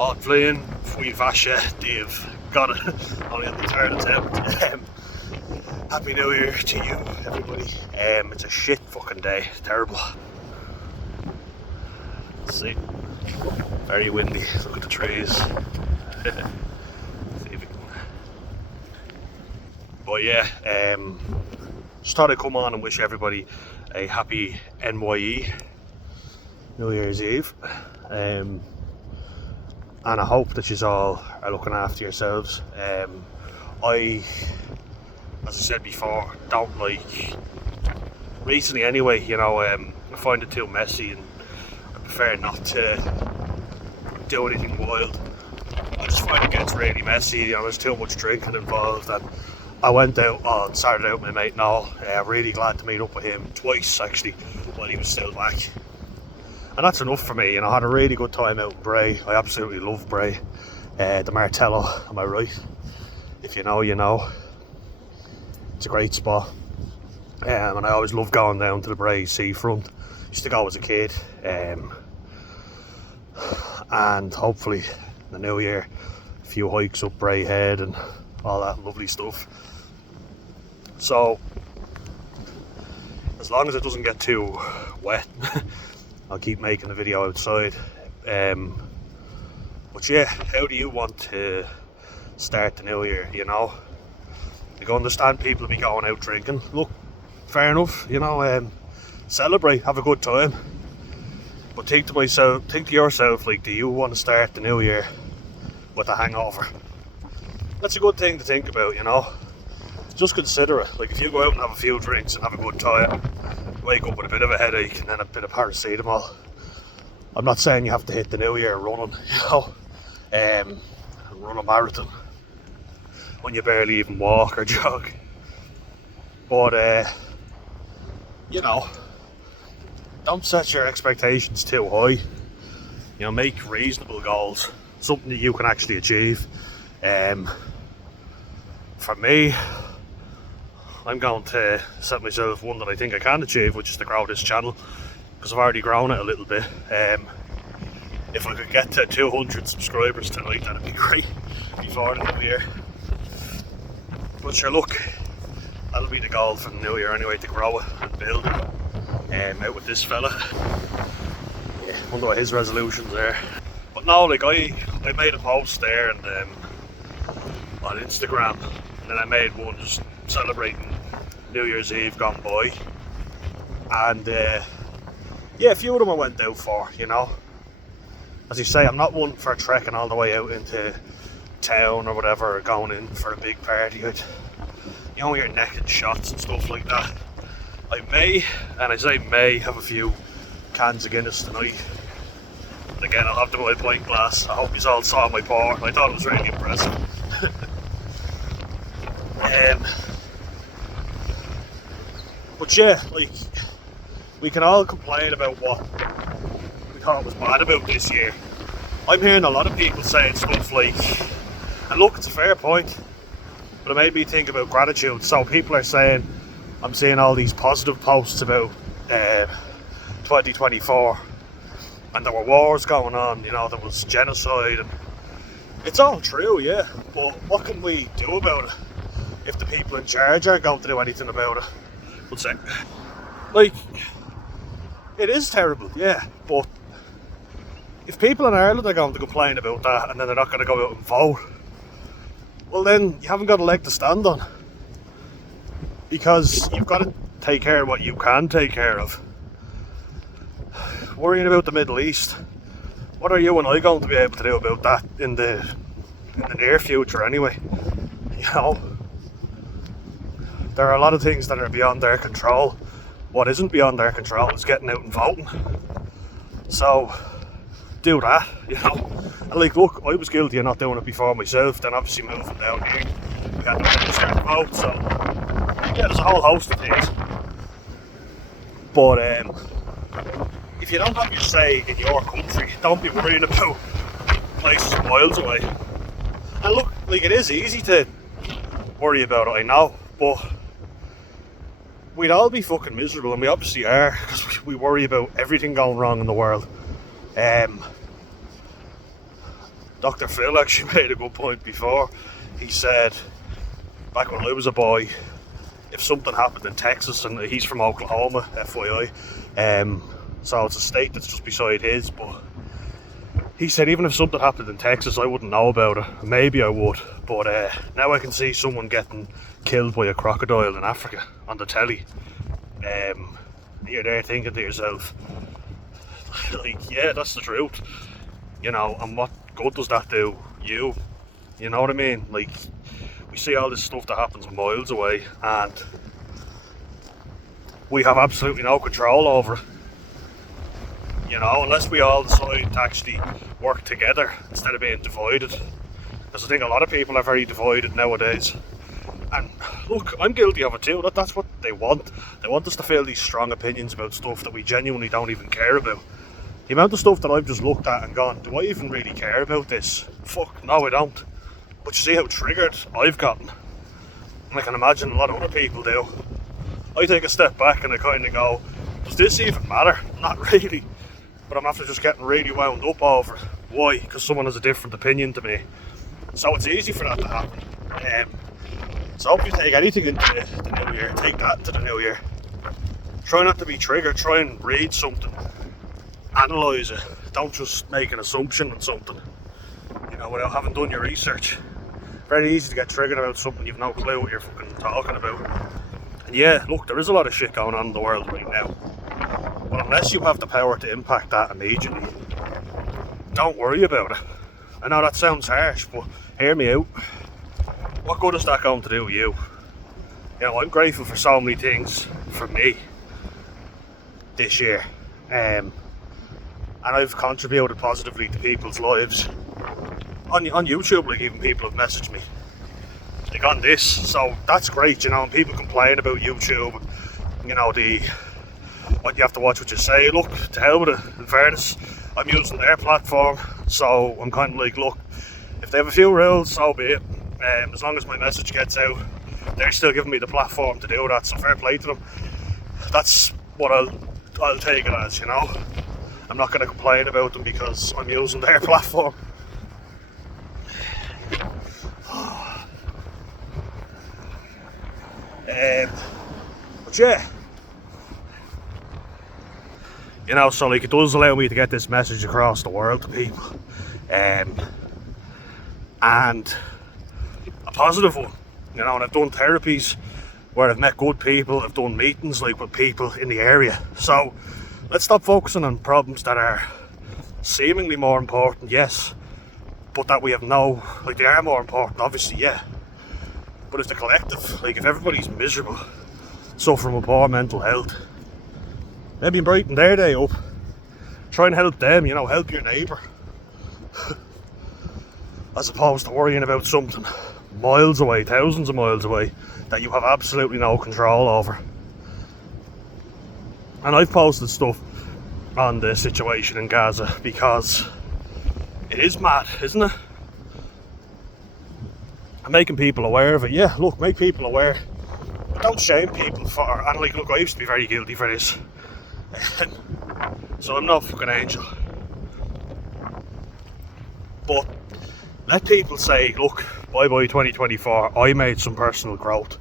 An bhliain faoi bhaise díobh got it only on the third attempt. Happy New Year to you, everybody. It's a shit fucking day, terrible. Let's see, very windy. Look at the trees. See if we can. But yeah, just thought I'd come on and wish everybody a happy NYE, New Year's Eve. And I hope that you all are looking after yourselves. I, as I said before, don't like, recently anyway, I find it too messy and I prefer not to do anything wild. I just find it gets really messy, there's too much drinking involved. And I went out on Saturday with my mate Noel. Really glad to meet up with him twice actually while he was still back. And that's enough for me. I had a really good time out in Bray. I absolutely love Bray. The Martello, am I right? If you know, you know. It's a great spot. And I always love going down to the Bray seafront. Used to go as a kid. And hopefully in the new year, a few hikes up Bray Head and all that lovely stuff. So, as long as it doesn't get too wet, I'll keep making the video outside. But yeah, how do you want to start the new year, Like, I understand people will be going out drinking. Look, fair enough, celebrate, have a good time. But think to yourself, like, do you want to start the new year with a hangover? That's a good thing to think about, Just consider it. Like, if you go out and have a few drinks and have a good time, wake up with a bit of a headache and then a bit of paracetamol. I'm not saying you have to hit the new year running, and run a marathon when you barely even walk or jog. But, don't set your expectations too high. Make reasonable goals, something that you can actually achieve. For me, I'm going to set myself one that I think I can achieve, which is to grow this channel, because I've already grown it a little bit. If I could get to 200 subscribers tonight, that'd be great before the new year. But sure, look, that'll be the goal for the new year anyway, to grow it and build it. Out with this fella. Yeah, wonder what his resolutions are. But no, like, I made a post there and on Instagram, and then I made one just celebrating New Year's Eve gone by. And yeah, a few of them I went out for, As you say, I'm not one for trekking all the way out into town or whatever, or going in for a big party. Your naked shots and stuff like that. I may, and I say may, have a few cans of Guinness tonight. And again, I'll have them in my pint glass. I hope you all saw my pour. I thought it was really impressive. But yeah, like, we can all complain about what we thought was bad about this year. I'm hearing a lot of people saying stuff like, and look, it's a fair point, but it made me think about gratitude. So people are saying, I'm seeing all these positive posts about 2024, and there were wars going on, there was genocide, and it's all true, yeah, but what can we do about it if the people in charge aren't going to do anything about it? One sec. Like, it is terrible, yeah, but if people in Ireland are going to complain about that and then they're not going to go out and vote, well then you haven't got a leg to stand on, because you've got to take care of what you can take care of. Worrying about the Middle East, what are you and I going to be able to do about that in the near future anyway? There are a lot of things that are beyond their control. What isn't beyond their control is getting out and voting. So do that, And like, look, I was guilty of not doing it before myself. Then obviously moving down here, we had to register to vote. So yeah, there's a whole host of things. But if you don't have your say in your country, don't be worrying about places miles away. And look, like, it is easy to worry about it, I know, but we'd all be fucking miserable, and we obviously are, because we worry about everything going wrong in the world. Dr. Phil actually made a good point before. He said, back when I was a boy, if something happened in Texas, and he's from Oklahoma, FYI, so it's a state that's just beside his, but he said even if something happened in Texas, I wouldn't know about it. Maybe I would, but now I can see someone getting killed by a crocodile in Africa on the telly. You're there thinking to yourself, like, yeah, that's the truth, you know, and what good does that do you? You know what I mean? Like, we see all this stuff that happens miles away, and we have absolutely no control over it. You know, unless we all decide to actually work together instead of being divided. Because I think a lot of people are very divided nowadays. And look, I'm guilty of it too. That's what they want. They want us to feel these strong opinions about stuff that we genuinely don't even care about. The amount of stuff that I've just looked at and gone, do I even really care about this? Fuck, no I don't. But you see how triggered I've gotten. And I can imagine a lot of other people do. I take a step back and I kind of go, does this even matter? Not really. But I'm after just getting really wound up over it. Why? Because someone has a different opinion to me. So it's easy for that to happen. So if you take anything into the new year, take that into the new year. Try not to be triggered, try and read something. Analyse it. Don't just make an assumption on something, you know, without having done your research. Very easy to get triggered about something you've no clue what you're fucking talking about. And yeah, look, there is a lot of shit going on in the world right now. But unless you have the power to impact that immediately, don't worry about it. I know that sounds harsh, but hear me out. What good is that going to do with you? You know, I'm grateful for so many things for me this year. And I've contributed positively to people's lives. On YouTube, like, even people have messaged me, like, on this, so that's great, you know, and people complain about YouTube, you know, what you have to watch what you say. Look, to hell with it. In fairness, I'm using their platform, so I'm kind of like, look, if they have a few rules, so be it. As long as my message gets out, they're still giving me the platform to do that, so fair play to them. That's what I'll take it as, you know. I'm not going to complain about them because I'm using their platform. But yeah, you know, so like, it does allow me to get this message across the world to people, and a positive one, you know. And I've done therapies where I've met good people, I've done meetings like with people in the area. So let's stop focusing on problems that are seemingly more important, yes, but that we have no, like, they are more important, obviously, yeah. But if the collective, like, if everybody's miserable, suffering with poor mental health, maybe brighten their day up. Try and help them, you know, help your neighbour. As opposed to worrying about something miles away, thousands of miles away, that you have absolutely no control over. And I've posted stuff on the situation in Gaza because it is mad, isn't it? And making people aware of it, yeah, look, make people aware. But don't shame people for, and like, look, I used to be very guilty for this. So I'm no fucking angel. But let people say, look, bye 2024, I made some personal growth.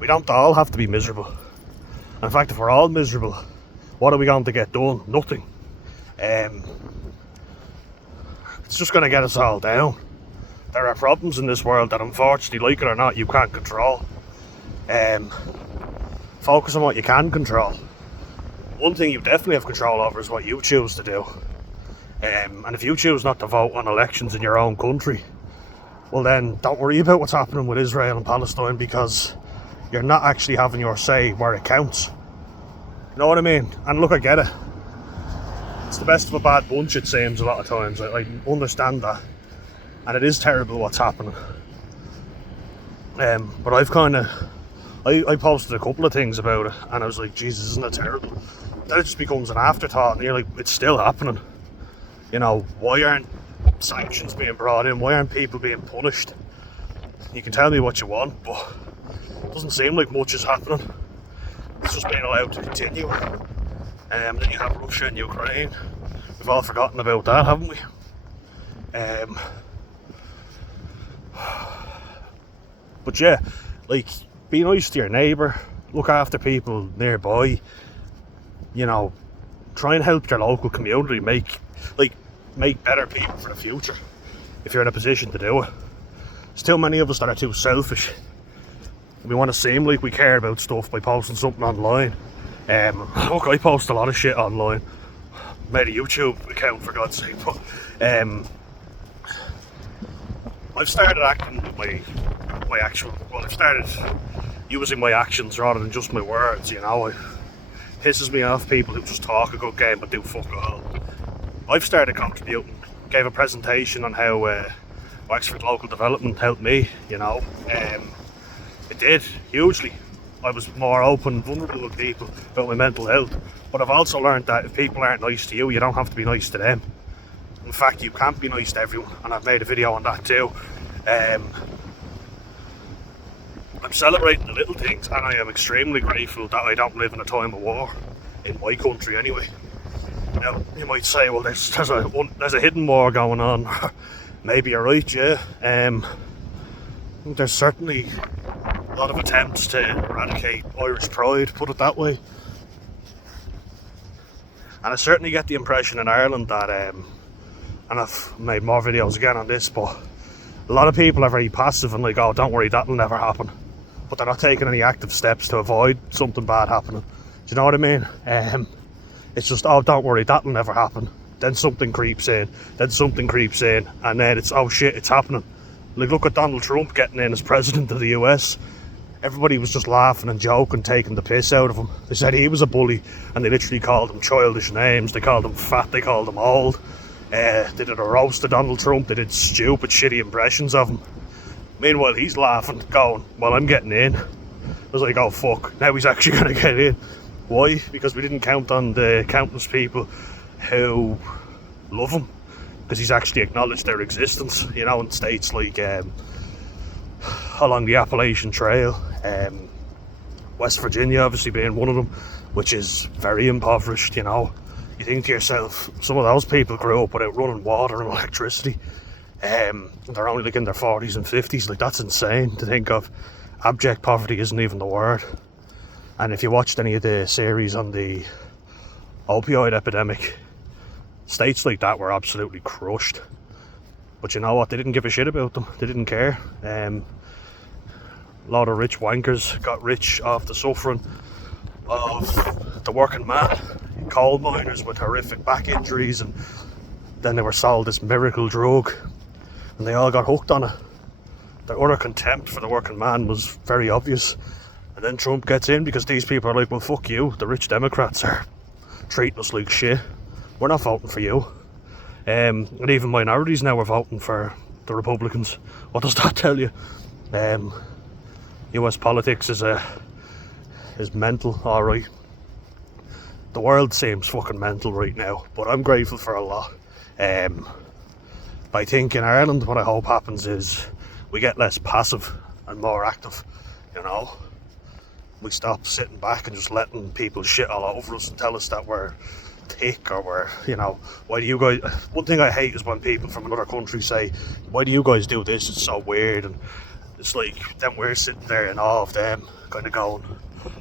We don't all have to be miserable. In fact, if we're all miserable, what are we going to get done? Nothing. It's just going to get us all down. There are problems in this world that, unfortunately, like it or not, you can't control. Focus on what you can control. One thing you definitely have control over is what you choose to do. And if you choose not to vote on elections in your own country, well then, don't worry about what's happening with Israel and Palestine, because you're not actually having your say where it counts. You know what I mean? And look, I get it. It's the best of a bad bunch, it seems, a lot of times. I understand that. And it is terrible what's happening. But I've kind of... I posted a couple of things about it, and I was like, Jesus, isn't it terrible? Then it just becomes an afterthought, and you're like, it's still happening. You know, why aren't sanctions being brought in? Why aren't people being punished? You can tell me what you want, but it doesn't seem like much is happening. It's just being allowed to continue. Then you have Russia and Ukraine. We've all forgotten about that, haven't we? But yeah, like, be nice to your neighbour, look after people nearby, you know, try and help your local community make better people for the future if you're in a position to do it. There's too many of us that are too selfish. We want to seem like we care about stuff by posting something online. Look, I post a lot of shit online. Made a YouTube account, for God's sake, but I've started acting with my actual, well, I've started using my actions rather than just my words, you know. It pisses me off people who just talk a good game but do fuck all. I've started contributing, gave a presentation on how Wexford Local Development helped me, you know. It did, hugely. I was more open and vulnerable with people about my mental health. But I've also learned that if people aren't nice to you, you don't have to be nice to them. In fact, you can't be nice to everyone, and I've made a video on that too. I'm celebrating the little things, and I am extremely grateful that I don't live in a time of war, in my country anyway. Now, you might say, well, there's a hidden war going on. Maybe you're right, yeah. There's certainly a lot of attempts to eradicate Irish pride, put it that way. And I certainly get the impression in Ireland that, and I've made more videos again on this, but a lot of people are very passive and like, oh, don't worry, that'll never happen. But they're not taking any active steps to avoid something bad happening. Do you know what I mean? It's just, oh, don't worry, that'll never happen. Then something creeps in, and then it's, oh shit, it's happening. Like, look at Donald Trump getting in as president of the US. Everybody was just laughing and joking, taking the piss out of him. They said he was a bully, and they literally called him childish names. They called him fat, they called him old. They did a roast of Donald Trump, they did stupid, shitty impressions of him. Meanwhile, he's laughing, going, well, I'm getting in. I was like, oh fuck, now he's actually going to get in. Why? Because we didn't count on the countless people who love him. Because he's actually acknowledged their existence, you know, in states like along the Appalachian Trail, West Virginia obviously being one of them, which is very impoverished, you know. You think to yourself, some of those people grew up without running water and electricity. They're only like in their 40s and 50s, like that's insane to think of. Abject poverty isn't even the word. And if you watched any of the series on the opioid epidemic, states like that were absolutely crushed. But you know what, they didn't give a shit about them, they didn't care. A lot of rich wankers got rich off the suffering of the working man. Coal miners with horrific back injuries, and then they were sold this miracle drug and they all got hooked on it. Their utter contempt for the working man was very obvious. And then Trump gets in because these people are like, well, fuck you, the rich Democrats are treating us like shit, we're not voting for you. And even minorities now are voting for the Republicans. What does that tell you? US politics is mental, alright. The world seems fucking mental right now, but I'm grateful for a lot. I think in Ireland what I hope happens is we get less passive and more active, you know. We stop sitting back and just letting people shit all over us and tell us that we're thick or we're, you know, why do you guys... One thing I hate is when people from another country say, why do you guys do this, it's so weird, and it's like, then we're sitting there in awe of them, kind of going,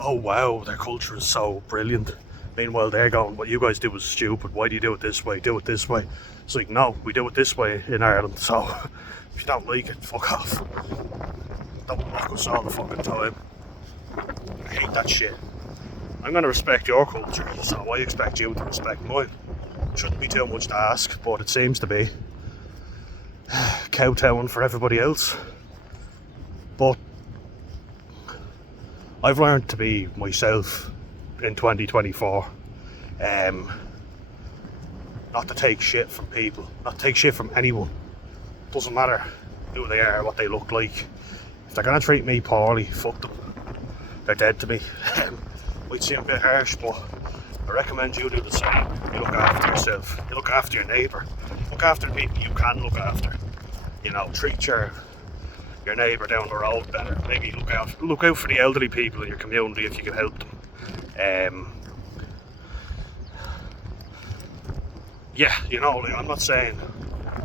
oh wow, their culture is so brilliant. Meanwhile they're going, what you guys do is stupid, why do you do it this way, do it this way. It's like, no, we do it this way in Ireland, so if you don't like it, fuck off. Don't mock us all the fucking time. I hate that shit. I'm going to respect your culture, so I expect you to respect mine. Shouldn't be too much to ask, but it seems to be. Kowtowing for everybody else. But I've learned to be myself in 2024. Not to take shit from people, not to take shit from anyone. Doesn't matter who they are, what they look like. If they're going to treat me poorly, fuck them. They're dead to me. Might seem a bit harsh, but I recommend you do the same. You look after yourself, you look after your neighbour, look after the people you can look after. You know, treat your neighbour down the road better. Maybe look out for the elderly people in your community if you can help them. Yeah, you know, like, I'm not saying,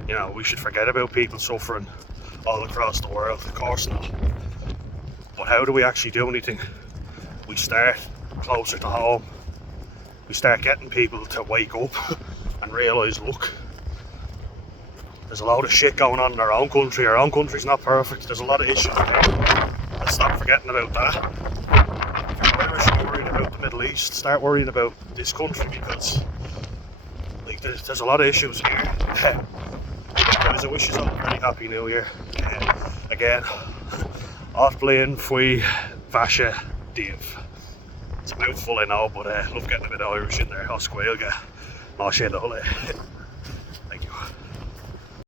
you know, we should forget about people suffering all across the world, of course not. But how do we actually do anything? We start closer to home. We start getting people to wake up and realise, look, there's a lot of shit going on in our own country. Our own country's not perfect. There's a lot of issues there. Let's stop forgetting about that. If you're Irish and you're worried about the Middle East, start worrying about this country, because like there's a lot of issues here. Guys, I wish you all a very happy new year. Again, Át Bliain Faoi Bhaise Díobh. It's a mouthful, I know, but I love getting a bit of Irish in there. Oscuelga. Má sé dul.